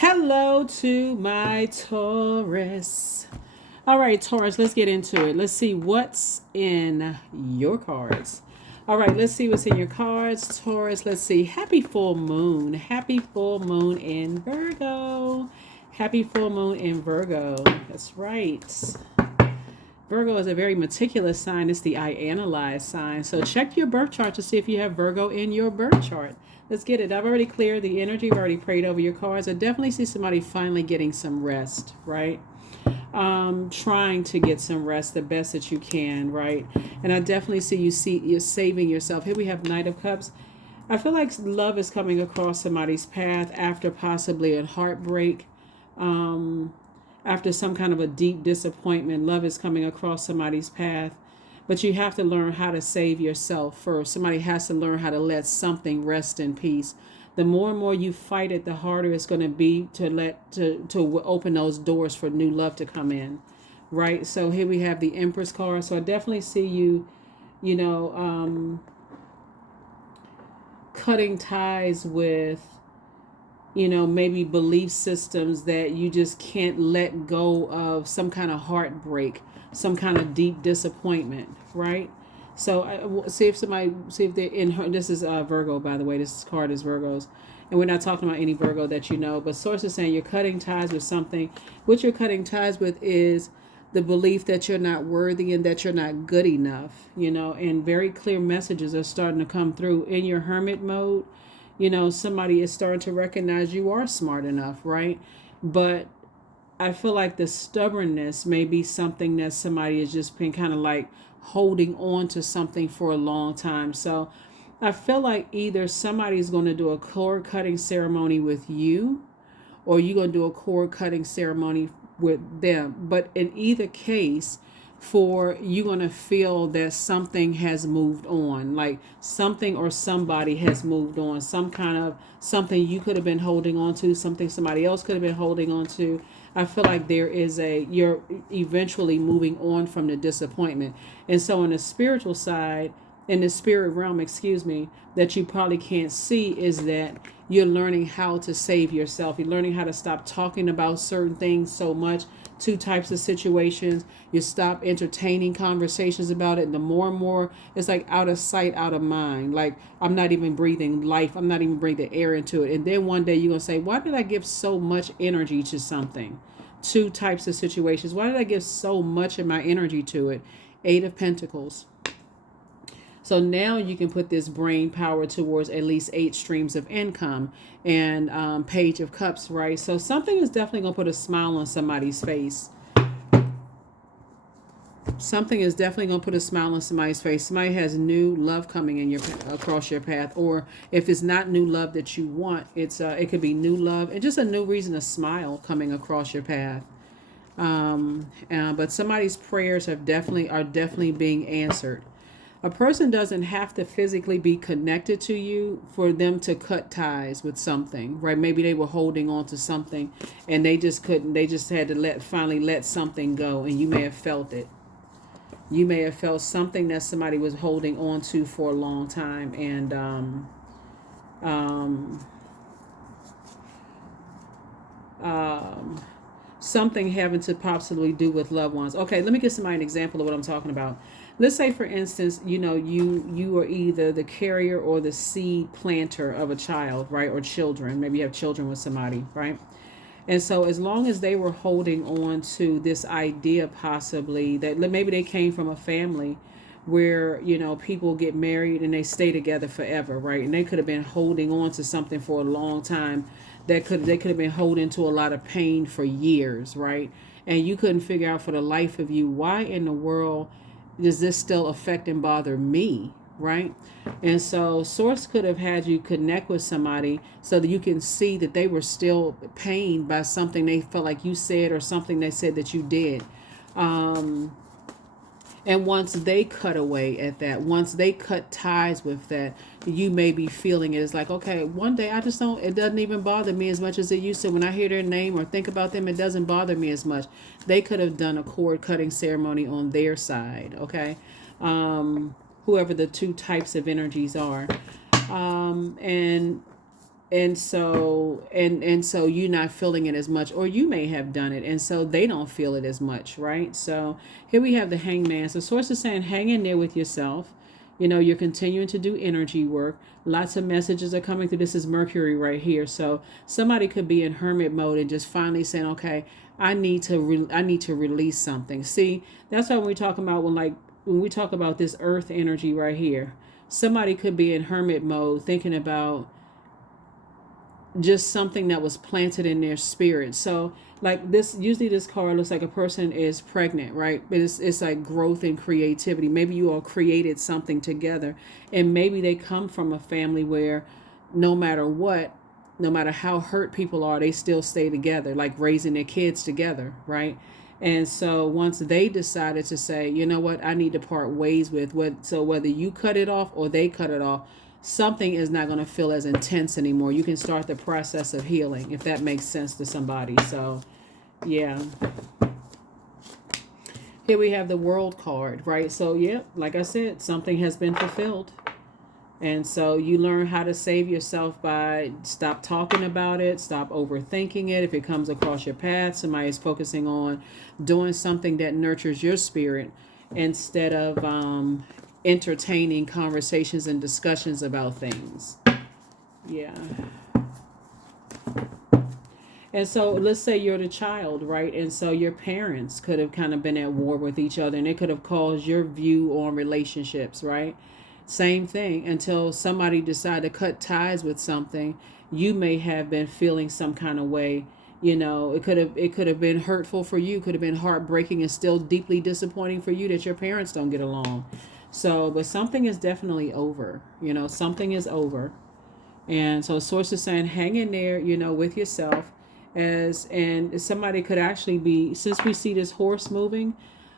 Hello to my Taurus. All right, Taurus, let's get into it. Let's see what's in your cards. All right, let's see what's in your cards, Taurus. Let's see. Happy full moon. Happy full moon in Virgo. Happy full moon in Virgo. That's right. Virgo is a very meticulous sign. It's the I analyze sign. So check your birth chart to see if you have Virgo in your birth chart. Let's get it. I've already cleared the energy. I've already prayed over your cards. I definitely see somebody finally getting some rest, right? Trying to get some rest the best that you can, right? And I definitely see you're saving yourself. Here we have Knight of Cups. I feel like love is coming across somebody's path after possibly a heartbreak. After some kind of a deep disappointment, love is coming across somebody's path. But you have to learn how to save yourself first. Somebody has to learn how to let something rest in peace. The more and more you fight it, the harder it's going to be to open those doors for new love to come in, right? So here we have the Empress card. So I definitely see you, you know, cutting ties with, maybe belief systems that you just can't let go of, some kind of heartbreak, some kind of deep disappointment, right? So see if they're in her. This is Virgo, by the way. This card is Virgo's, and we're not talking about any Virgo that you know. But source is saying you're cutting ties with something. What you're cutting ties with is the belief that you're not worthy and that you're not good enough. And very clear messages are starting to come through in your hermit mode. Somebody is starting to recognize you are smart enough, right? But I feel like the stubbornness may be something that somebody has just been kind of like holding on to something for a long time. So I feel like either somebody's going to do a cord cutting ceremony with you, or you're going to do a cord cutting ceremony with them. But in either case, for you going to feel that something has moved on, like something or somebody has moved on, some kind of something you could have been holding on to, something somebody else could have been holding on to. I feel like you're eventually moving on from the disappointment. And so in the spiritual side, in the spirit realm, excuse me, that you probably can't see is that you're learning how to save yourself. You're learning how to stop talking about certain things so much. Two types of situations. You stop entertaining conversations about it. And the more and more, it's like out of sight, out of mind. Like I'm not even breathing life. I'm not even breathing air into it. And then one day you're going to say, why did I give so much energy to something? Two types of situations. Why did I give so much of my energy to it? Eight of Pentacles. So now you can put this brain power towards at least 8 streams of income, and Page of Cups, right? So something is definitely going to put a smile on somebody's face. Something is definitely going to put a smile on somebody's face. Somebody has new love coming in across your path, or if it's not new love that you want, it could be new love and just a new reason to smile coming across your path. But somebody's prayers are definitely being answered. A person doesn't have to physically be connected to you for them to cut ties with something, right? Maybe they were holding on to something and they just couldn't. They just had to finally let something go, and you may have felt it. You may have felt something that somebody was holding on to for a long time, and something having to possibly do with loved ones. Okay, let me give somebody an example of what I'm talking about. Let's say, for instance, you are either the carrier or the seed planter of a child, right? Or children. Maybe you have children with somebody, right? And so as long as they were holding on to this idea, possibly that maybe they came from a family where people get married and they stay together forever, right? And they could have been holding on to something for a long time. They could have been holding to a lot of pain for years, right? And you couldn't figure out for the life of you, why in the world does this still affect and bother me, right? And so source could have had you connect with somebody so that you can see that they were still pained by something they felt like you said, or something they said that you did. And once they cut away at that, once they cut ties with that, you may be feeling it. It's like, okay, one day it doesn't even bother me as much as it used to. When I hear their name or think about them, it doesn't bother me as much. They could have done a cord cutting ceremony on their side, okay? Whoever the two types of energies are. And and so you're not feeling it as much, or you may have done it and so they don't feel it as much, right? So here we have the Hangman. So source is saying hang in there with yourself. You're continuing to do energy work. Lots of messages are coming through. This is Mercury right here. So somebody could be in hermit mode and just finally saying, okay, I need to release something. See, that's why when we talk about when we talk about this earth energy right here, somebody could be in hermit mode thinking about just something that was planted in their spirit. So like this, usually this card looks like a person is pregnant, right? But it's like growth and creativity. Maybe you all created something together, and maybe they come from a family where no matter what, no matter how hurt people are, they still stay together, like raising their kids together, right? And so once they decided to say, you know what, I need to part ways with what, so whether you cut it off or they cut it off, something is not going to feel as intense anymore. You can start the process of healing, if that makes sense to somebody. So, yeah. Here we have the World card, right? So, yeah, like I said, something has been fulfilled. And so you learn how to save yourself by stop talking about it, stop overthinking it. If it comes across your path, somebody is focusing on doing something that nurtures your spirit instead of entertaining conversations and discussions about things. Yeah. And so let's say you're the child, right? And so your parents could have kind of been at war with each other, and it could have caused your view on relationships, right? Same thing, until somebody decided to cut ties with something. You may have been feeling some kind of way. It could have been hurtful for you, could have been heartbreaking and still deeply disappointing for you that your parents don't get along. So, but something is definitely over. Something is over. And so source is saying hang in there, with yourself. And somebody could actually be, since we see this horse moving,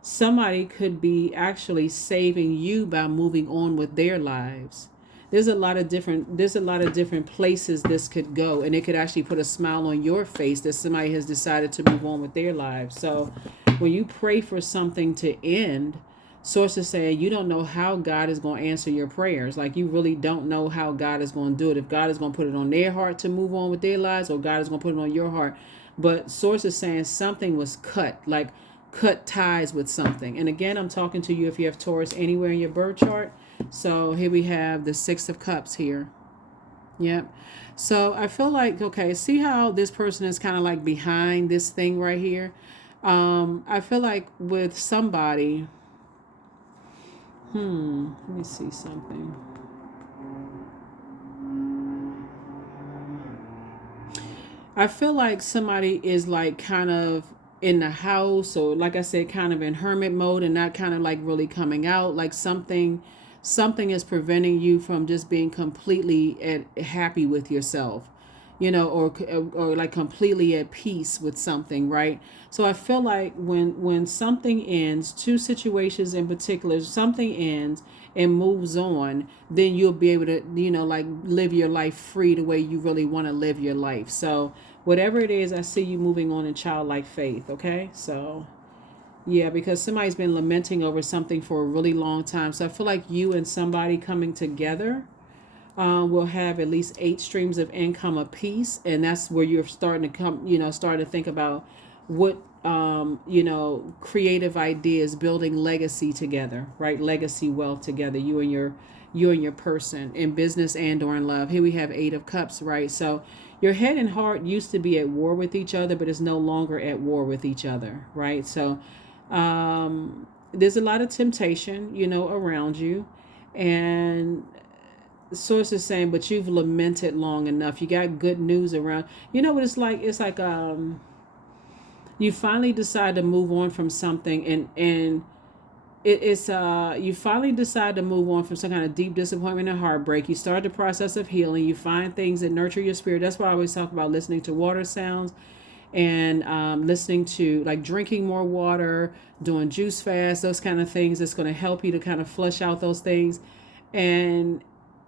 somebody could be actually saving you by moving on with their lives. There's a lot of different places this could go, and it could actually put a smile on your face that somebody has decided to move on with their lives. So when you pray for something to end, sources say you don't know how God is going to answer your prayers. Like, you really don't know how God is going to do it. If God is going to put it on their heart to move on with their lives, or God is going to put it on your heart. But sources saying something was cut, like cut ties with something. And again, I'm talking to you if you have Taurus anywhere in your birth chart. So here we have the Six of Cups here. Yep. So I feel like, okay, see how this person is kind of like behind this thing right here? I feel like with somebody, let me see something. I feel like somebody is like kind of in the house, or like I said, kind of in hermit mode and not kind of like really coming out. Like something is preventing you from just being completely happy with yourself, or like completely at peace with something, right? So I feel like when something ends, two situations in particular, something ends and moves on, then you'll be able to, like live your life free the way you really want to live your life. So whatever it is, I see you moving on in childlike faith. Okay. So yeah, because somebody's been lamenting over something for a really long time. So I feel like you and somebody coming together will have at least 8 streams of income apiece. And that's where you're starting to starting to think about what, creative ideas, building legacy together, right? Legacy wealth together, you and your person, in business and or in love. Here we have 8 of Cups, right? So your head and heart used to be at war with each other, but it's no longer at war with each other, right? So there's a lot of temptation, around you. And the source is saying, but you've lamented long enough. You got good news around. You know what it's like? It's like you finally decide to move on from something, and it's you finally decide to move on from some kind of deep disappointment and heartbreak. You start the process of healing. You find things that nurture your spirit. That's why I always talk about listening to water sounds, and listening to, like, drinking more water, doing juice fast, those kind of things that's going to help you to kind of flush out those things. And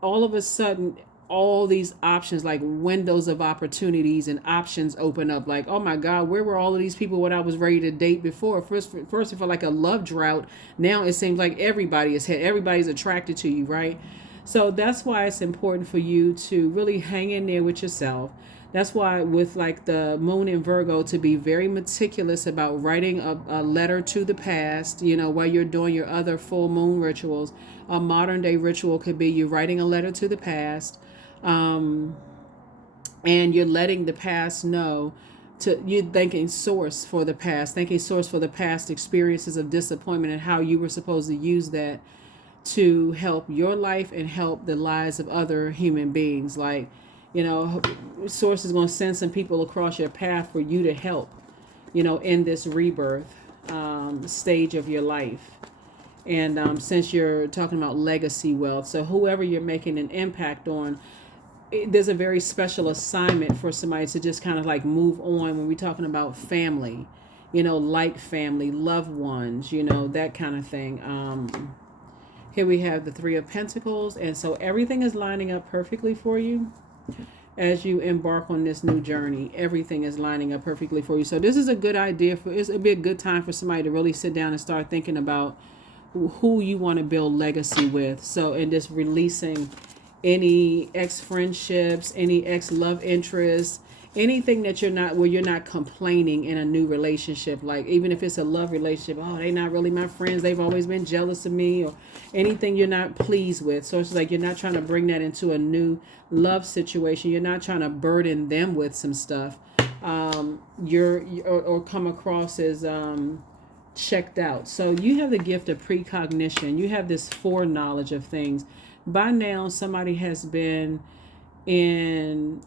all of a sudden, all these options, like windows of opportunities and options, open up. Like, oh my God, where were all of these people when I was ready to date before? First it felt like a love drought. Now it seems like everybody's attracted to you, right? So that's why it's important for you to really hang in there with yourself. That's why with like the moon in Virgo, to be very meticulous about writing a letter to the past, while you're doing your other full moon rituals. A modern day ritual could be you writing a letter to the past, um, and you're letting the past know, to you thanking source for the past, thanking source for the past experiences of disappointment and how you were supposed to use that to help your life and help the lives of other human beings. Like, source is going to send some people across your path for you to help, in this rebirth stage of your life. And since you're talking about legacy wealth, so whoever you're making an impact on, there's a very special assignment for somebody to just kind of like move on when we're talking about family, like family, loved ones, that kind of thing. Here we have the Three of Pentacles, and so everything is lining up perfectly for you as you embark on this new journey. Everything is lining up perfectly for you. So this is a good idea it'd be a good time for somebody to really sit down and start thinking about who you want to build legacy with. So in just releasing any ex friendships, any ex love interests, anything that where you're not complaining in a new relationship. Like even if it's a love relationship, oh, they're not really my friends, they've always been jealous of me, or anything you're not pleased with. So it's like you're not trying to bring that into a new love situation. You're not trying to burden them with some stuff. Or come across as checked out. So you have the gift of precognition. You have this foreknowledge of things. By now, somebody has been in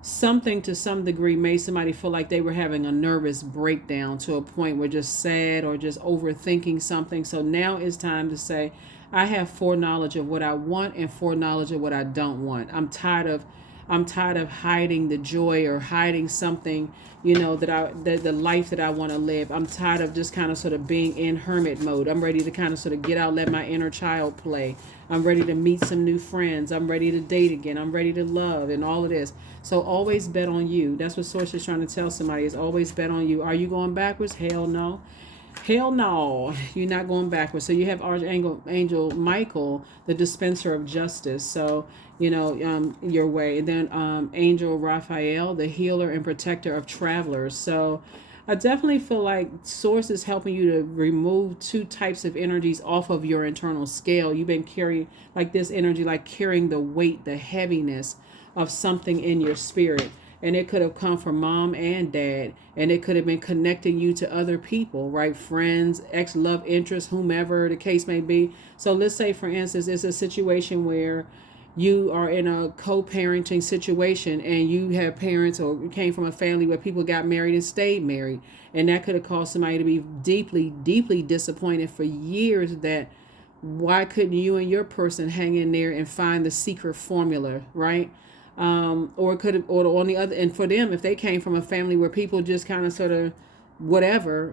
something to some degree made somebody feel like they were having a nervous breakdown to a point where just sad or just overthinking something. So now it's time to say, I have foreknowledge of what I want and foreknowledge of what I don't want. I'm tired of hiding the joy or hiding something, that the life that I want to live. I'm tired of just kind of sort of being in hermit mode. I'm ready to kind of sort of get out, let my inner child play. I'm ready to meet some new friends. I'm ready to date again. I'm ready to love and all of this. So always bet on you. That's what Source is trying to tell somebody, is always bet on you. Are you going backwards? Hell no. Hell no, you're not going backwards. So you have Archangel Michael, the dispenser of justice. So, your way. And then Angel Raphael, the healer and protector of travelers. So I definitely feel like Source is helping you to remove two types of energies off of your internal scale. You've been carrying like this energy, like carrying the weight, the heaviness of something in your spirit. And it could have come from mom and dad. And it could have been connecting you to other people, right? Friends, ex-love interests, whomever the case may be. So let's say, for instance, it's a situation where you are in a co-parenting situation and you have parents or came from a family where people got married and stayed married. And that could have caused somebody to be deeply, deeply disappointed for years that why couldn't you and your person hang in there and find the secret formula, right? Or could have, or on the other, and for them, if they came from a family where people just kind of sort of whatever,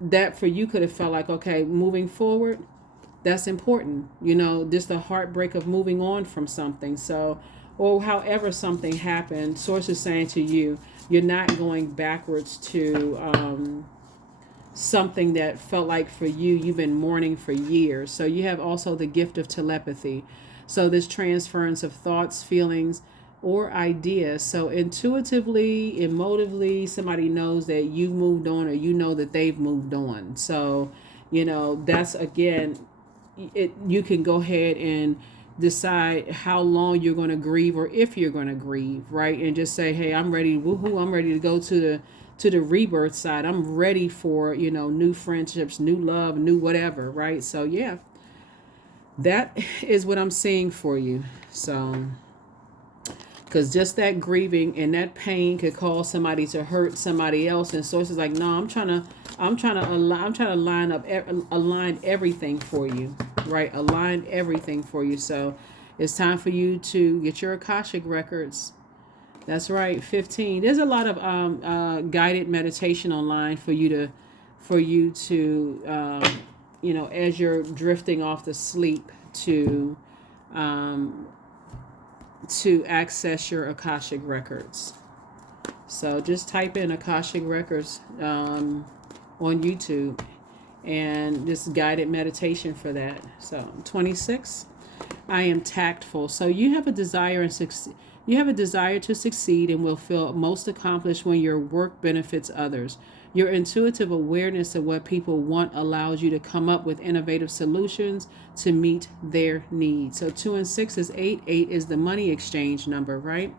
that for you could have felt like, okay, moving forward, that's important, just the heartbreak of moving on from something. So, or however something happened, Source is saying to you, you're not going backwards to something that felt like for you've been mourning for years. So you have also the gift of telepathy. So this transference of thoughts, feelings, or ideas. So intuitively, emotively, somebody knows that you moved on, or that they've moved on. So, that's again, you can go ahead and decide how long you're going to grieve, or if you're going to grieve, right? And just say, hey, I'm ready. Woohoo! I'm ready to go to the rebirth side. I'm ready for new friendships, new love, new whatever, right? So yeah. That is what I'm seeing for you. So, because just that grieving and that pain could cause somebody to hurt somebody else, and Source is like, no, I'm trying to align everything for you, right? Align everything for you. So, it's time for you to get your Akashic records. That's right, 15. There's a lot of guided meditation online for you to as you're drifting off to sleep, to access your Akashic records. So just type in Akashic records on YouTube, and this guided meditation for that. So 26, I am tactful. So you have a desire and you have a desire to succeed and will feel most accomplished when your work benefits others. Your intuitive awareness of what people want allows you to come up with innovative solutions to meet their needs. So 2 and 6 is 8. 8 is the money exchange number, right?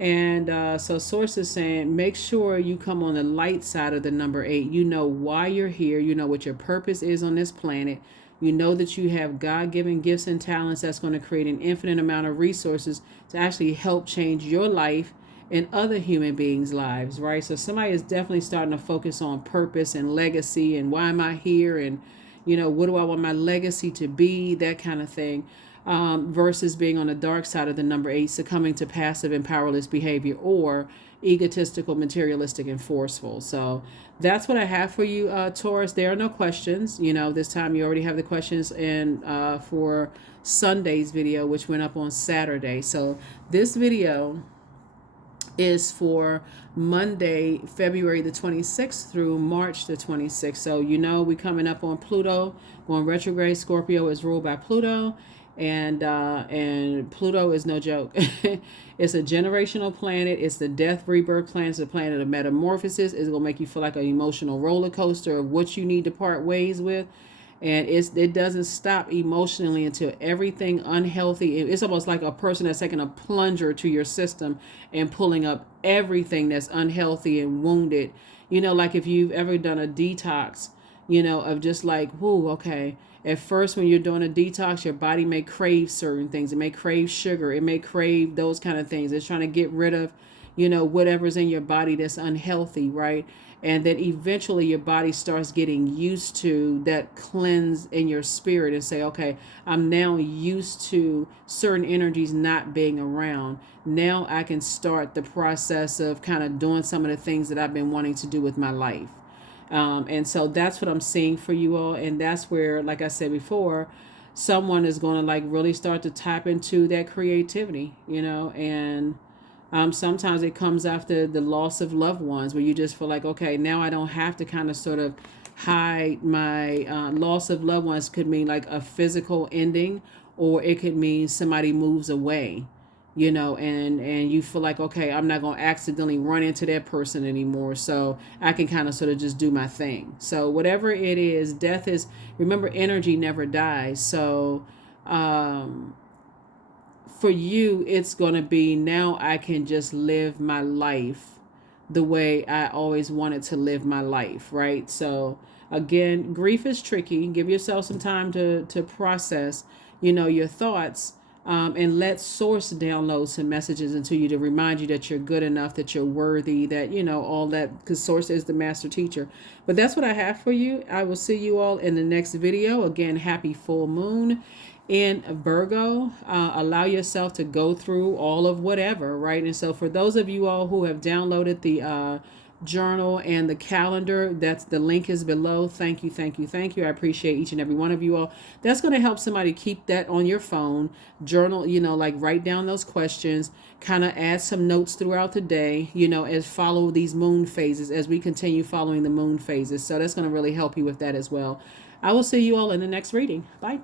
And so Source is saying, make sure you come on the light side of the number 8. You know why you're here. You know what your purpose is on this planet. You know that you have God-given gifts and talents that's going to create an infinite amount of resources to actually help change your life and other human beings' lives, right? So somebody is definitely starting to focus on purpose and legacy and why am I here, and, what do I want my legacy to be, that kind of thing. Versus being on the dark side of the number 8, succumbing to passive and powerless behavior, or egotistical, materialistic, and forceful. So that's what I have for you, Taurus. There are no questions. This time you already have the questions in for Sunday's video, which went up on Saturday. So this video is for Monday, February the 26th through March the 26th. So we coming up on Pluto going retrograde. Scorpio is ruled by Pluto. And Pluto is no joke. It's a generational planet. It's the death rebirth planet. It's a planet of metamorphosis. It's gonna make you feel like an emotional roller coaster of what you need to part ways with, and it doesn't stop emotionally until everything unhealthy. It's almost like a person that's taking a plunger to your system and pulling up everything that's unhealthy and wounded. Like if you've ever done a detox, of just like, whoo, okay. At first, when you're doing a detox, your body may crave certain things. It may crave sugar. It may crave those kind of things. It's trying to get rid of, whatever's in your body that's unhealthy, right? And then eventually your body starts getting used to that cleanse in your spirit and say, okay, I'm now used to certain energies not being around. Now I can start the process of kind of doing some of the things that I've been wanting to do with my life. And so that's what I'm seeing for you all. And that's where, like I said before, someone is going to like really start to tap into that creativity, and sometimes it comes after the loss of loved ones, where you just feel like, okay, now I don't have to kind of sort of hide my loss of loved ones. Could mean like a physical ending, or it could mean somebody moves away. And you feel like, okay, I'm not going to accidentally run into that person anymore. So I can kind of sort of just do my thing. So whatever it is, death is, remember, energy never dies. So for you, it's going to be, now I can just live my life the way I always wanted to live my life, right? So again, grief is tricky. Give yourself some time to process, your thoughts. And let Source download some messages into you to remind you that you're good enough, that you're worthy, that, all that, because Source is the master teacher. But that's what I have for you. I will see you all in the next video. Again, happy full moon in Virgo. Allow yourself to go through all of whatever, right? And so for those of you all who have downloaded the journal and the calendar, that's the link is below. Thank you. I appreciate each and every one of you all. That's going to help somebody keep that on your phone journal, like write down those questions, kind of add some notes throughout the day, as follow these moon phases, as we continue following the moon phases. So that's going to really help you with that as well. I will see you all in the next reading. Bye.